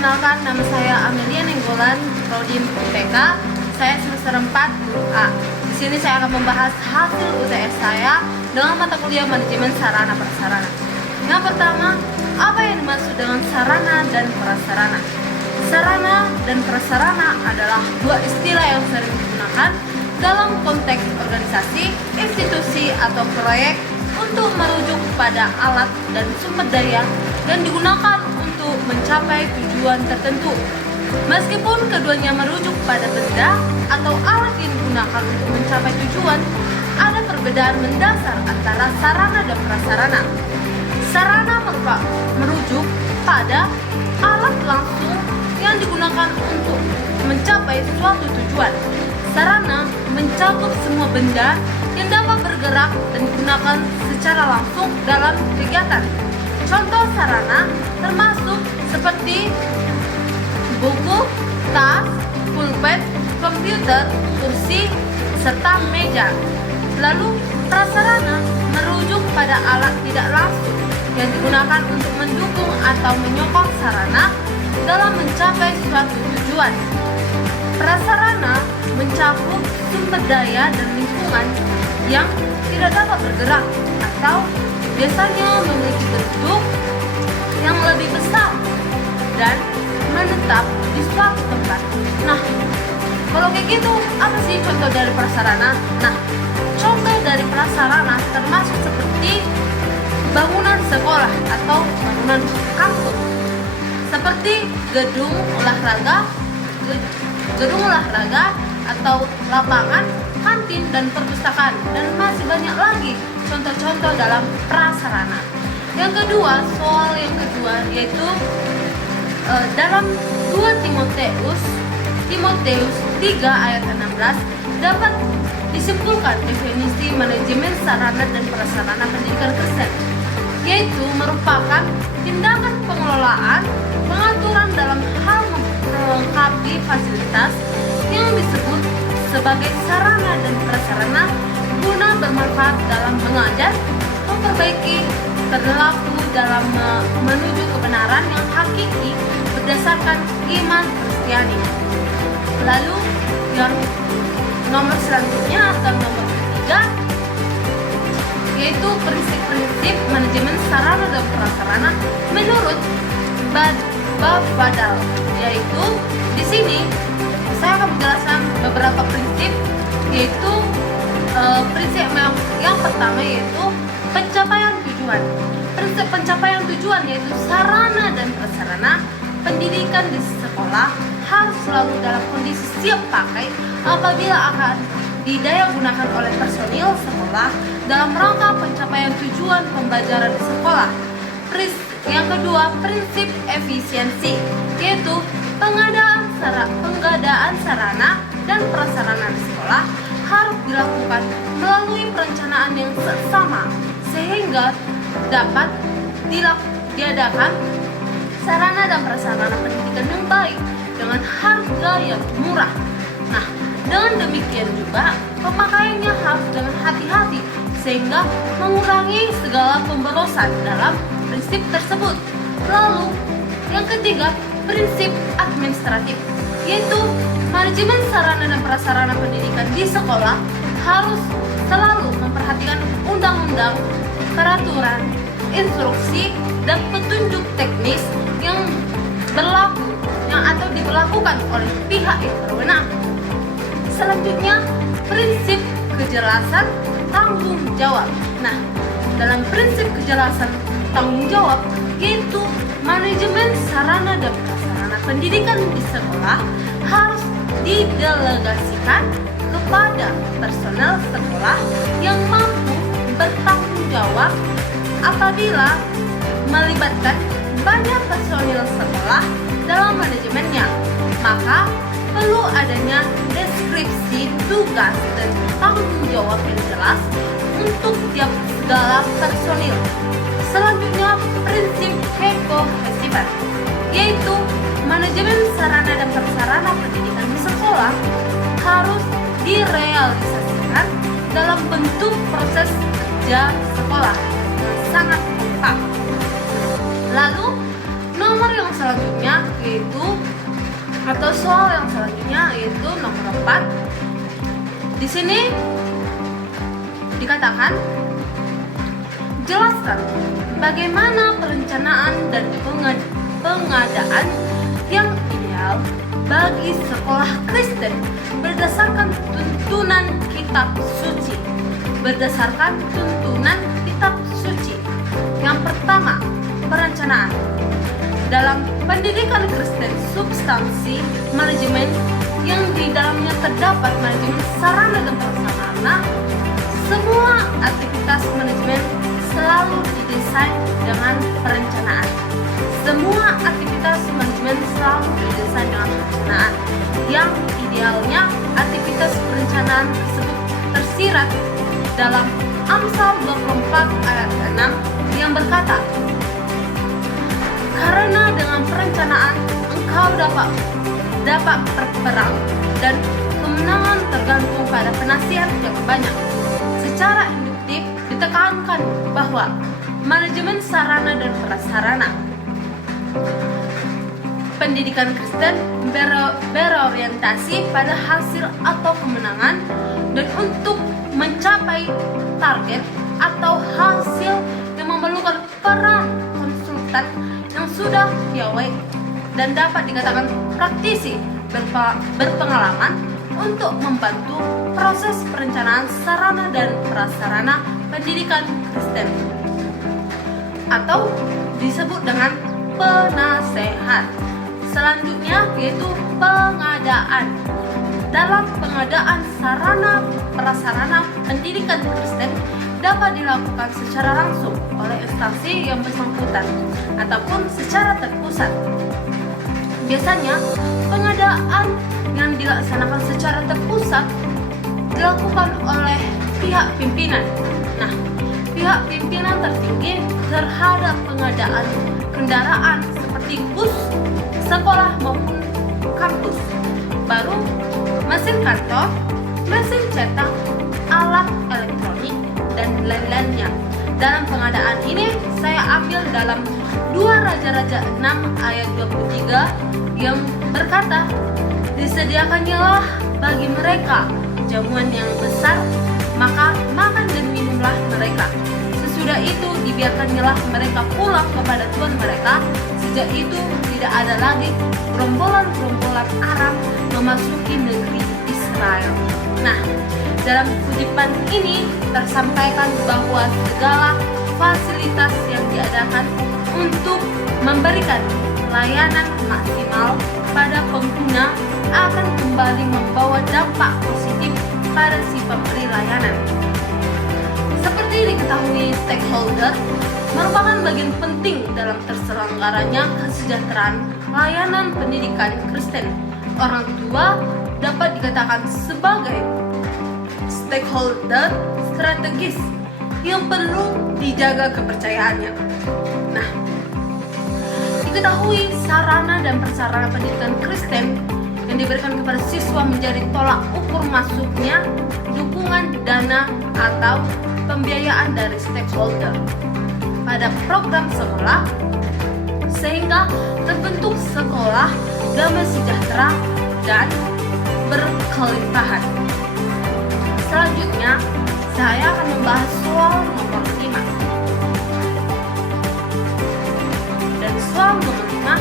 perkenalkan, nama saya Amelia Nenggolan, Prodi IPK. Saya semester 4 A. Di sini saya akan membahas hasil UTS saya dengan mata kuliah manajemen sarana prasarana. Yang pertama, apa yang dimaksud dengan sarana dan prasarana? Sarana dan prasarana adalah dua istilah yang sering digunakan dalam konteks organisasi, institusi, atau proyek untuk merujuk pada alat dan sumber daya yang digunakan untuk mencapai tujuan tertentu. Meskipun keduanya merujuk pada benda atau alat yang digunakan untuk mencapai tujuan, ada perbedaan mendasar antara sarana dan prasarana. Sarana merujuk pada alat langsung yang digunakan untuk mencapai suatu tujuan. Sarana mencakup semua benda yang dapat bergerak dan digunakan secara langsung dalam kegiatan. Contoh sarana termasuk seperti buku, tas, pulpen, komputer, kursi, serta meja. Lalu prasarana merujuk pada alat tidak langsung yang digunakan untuk mendukung atau menyokong sarana dalam mencapai suatu tujuan. Prasarana mencakup sumber daya dan lingkungan yang tidak dapat bergerak atau biasanya memiliki bentuk yang lebih besar dan menetap di suatu tempat. Nah, kalau kayak gitu, apa sih contoh dari prasarana? Nah, contoh dari prasarana termasuk seperti bangunan sekolah atau bangunan kampus, seperti gedung olahraga atau lapangan, kantin, dan perpustakaan, dan masih banyak lagi contoh-contoh dalam prasarana. Yang kedua, soal yang kedua yaitu dalam 2 Timotius 3 ayat 16 dapat disimpulkan definisi manajemen sarana dan prasarana pendidikan Kristen, yaitu merupakan tindakan pengelolaan, pengaturan dalam hal melengkapi fasilitas yang disebut sebagai sarana dan prasarana guna bermanfaat dalam mengajar, memperbaiki perilaku dalam menuju kebenaran yang hakiki berdasarkan iman Kristiani. Lalu yang nomor selanjutnya atau nomor ketiga yaitu prinsip-prinsip manajemen sarana dan prasarana menurut Badal, yaitu di sini saya akan menjelaskan beberapa prinsip, yaitu prinsip yang pertama yaitu pencapaian tujuan. Prinsip pencapaian tujuan yaitu sarana dan prasarana pendidikan di sekolah harus selalu dalam kondisi siap pakai apabila akan didaya gunakan oleh personil sekolah dalam rangka pencapaian tujuan pembelajaran di sekolah. Yang kedua, prinsip efisiensi, yaitu pengadaan sarana dan prasarana di sekolah harus dilakukan melalui perencanaan yang seksama sehingga dapat diadakan sarana dan prasarana pendidikan yang baik dengan harga yang murah. Nah, dengan demikian juga pemakaiannya harus dengan hati-hati sehingga mengurangi segala pemborosan dalam prinsip tersebut. Lalu, yang ketiga, prinsip administratif, yaitu manajemen sarana dan prasarana pendidikan di sekolah harus selalu memperhatikan undang-undang, peraturan, instruksi, dan petunjuk teknis yang atau diberlakukan oleh pihak yang berwenang. Selanjutnya, prinsip kejelasan tanggung jawab. Nah, dalam prinsip kejelasan tanggung jawab yaitu manajemen sarana dan prasarana pendidikan di sekolah harus didelegasikan kepada personel sekolah yang mampu bertanggung jawab. Apabila melibatkan banyak personil sekolah dalam manajemennya, maka perlu adanya deskripsi tugas dan tanggung jawab yang jelas untuk tiap segala personil. Selanjutnya, prinsip kekohesivan, yaitu manajemen sarana dan prasarana pendidikan di sekolah harus direalisasikan dalam bentuk proses kerja sekolah yang sangat kompak. Lalu, nomor yang selanjutnya yaitu atau soal yang selanjutnya yaitu nomor 4. Di sini dikatakan, jelaskan bagaimana perencanaan dan pengadaan yang ideal bagi sekolah Kristen berdasarkan tuntunan kitab suci. Berdasarkan tuntunan kitab suci. Yang pertama, perencanaan. Dalam pendidikan Kristen, substansi manajemen yang di dalamnya terdapat manajemen sarana dan prasarana, semua aktivitas manajemen selalu didesain dengan perencanaan. Semua aktivitas manajemen selalu didesain dengan perencanaan. Yang idealnya aktivitas perencanaan tersebut tersirat dalam Amsal 24 ayat 6 yang berkata, karena dengan perencanaan engkau dapat berperang dan kemenangan tergantung pada penasihat yang banyak. Secara induktif ditekankan bahwa manajemen sarana dan prasarana pendidikan Kristen berorientasi pada hasil atau kemenangan, dan untuk mencapai target atau hasil yang memerlukan peran konsultan yang sudah piawai dan dapat dikatakan praktisi berpengalaman untuk membantu proses perencanaan sarana dan prasarana pendidikan Kristen, atau disebut dengan penasehat. Selanjutnya yaitu pengadaan. Dalam pengadaan sarana prasarana pendidikan Kristen dapat dilakukan secara langsung oleh instansi yang bersangkutan ataupun secara terpusat. Biasanya pengadaan yang dilaksanakan secara terpusat dilakukan oleh pihak pimpinan. Nah, pihak pimpinan tertinggi terhadap pengadaan kendaraan seperti bus, sekolah maupun kampus, baru mesin kantor, mesin cetak, alat elektronik, dan lain-lainnya. Dalam pengadaan ini saya ambil dalam 2 Raja-Raja 6 ayat 23 yang berkata, disediakannyalah bagi mereka jamuan yang besar, maka makan dan minumlah mereka. Sesudah itu dibiarkannyalah mereka pulang kepada Tuhan mereka. Sejak itu tidak ada lagi gerombolan-gerombolan Aram memasuki negeri Israel. Nah, dalam kutipan ini tersampaikan bahwa segala fasilitas yang diadakan untuk memberikan layanan maksimal pada pengguna akan kembali membawa dampak positif pada si pemberi layanan. Seperti diketahui, stakeholder merupakan bagian penting dalam terselenggaranya kesejahteraan layanan pendidikan Kristen. Orang tua dapat dikatakan sebagai stakeholder strategis yang perlu dijaga kepercayaannya. Nah, diketahui sarana dan prasarana pendidikan Kristen yang diberikan kepada siswa menjadi tolak ukur masuknya dukungan dana atau pembiayaan dari stakeholder pada program sekolah, sehingga terbentuk sekolah damai sejahtera dan berkelimpahan. Selanjutnya, saya akan membahas soal nomor 5. Dan soal nomor 5,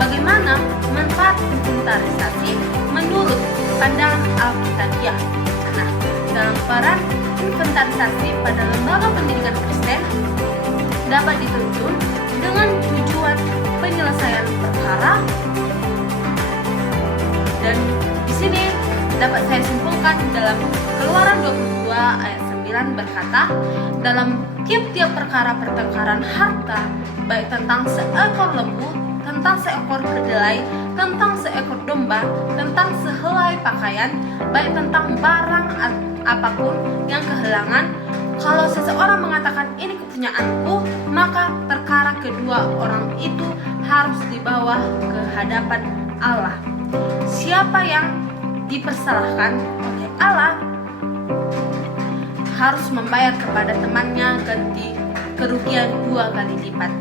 bagaimana manfaat inventarisasi menurut pandangan Alkitabiah. Nah, dalam peran inventarisasi pada lembaga pendidikan Kristen dapat dituntun dengan tujuan penyelesaian perkara, dan di sini dapat saya simpulkan dalam Keluaran 22 ayat 9 berkata, dalam tiap-tiap perkara pertengkaran harta, baik tentang seekor lembu, tentang seekor kedelai, tentang seekor domba, tentang sehelai pakaian, baik tentang barang apapun yang kehilangan, kalau seseorang mengatakan ini kepunyaanku, maka perkara kedua orang itu harus dibawa ke hadapan Allah. Siapa yang dipersalahkan oleh Allah harus membayar kepada temannya ganti kerugian 2 kali lipat.